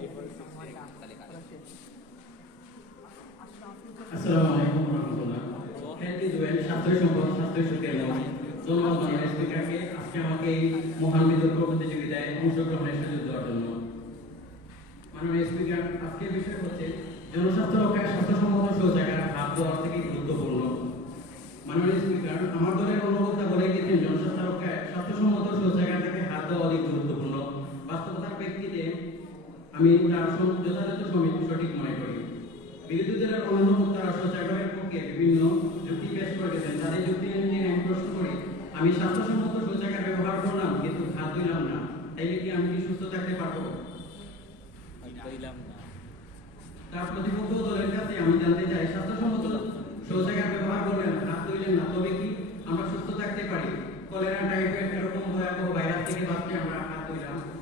স্বাস্থ্য স্বাস্থ্য জনস্বাস্থ্য রক্ষায় স্বাস্থ্যসম্মত শৌচাগার হাত দেওয়ার থেকে গুরুত্বপূর্ণ মাননীয় স্পিকার আমার দলের অনুভোক্তা বলে গেছেন আমি তার সম- যথাযথ সমিতি সঠিক মনে করি। বিরোধী দলের অন্যান্য বক্তারা শৌচাগারের পক্ষে বিভিন্ন যুক্তি পেশ করে গেছেন। তাদের যুক্তি নিয়ে আমি প্রশ্ন করি আমি স্বাস্থ্যসম্মত শৌচাগার ব্যবহার করলাম কিন্তু হাত ধুইলাম না। তাইলে কি আমি কি সুস্থ থাকতে পারব? তার প্রতিপক্ষ দলের কাছে আমি জানতে চাই স্বাস্থ্যসম্মত শৌচাগার ব্যবহার করলেন হাত ধুইলেন না তবে কি আমরা সুস্থ থাকতে পারি? কলেরা টাইফয়েড এরকম ভয়াবহ ভাইরাস থেকে বাঁচতে আমরা হাত ধুইলাম।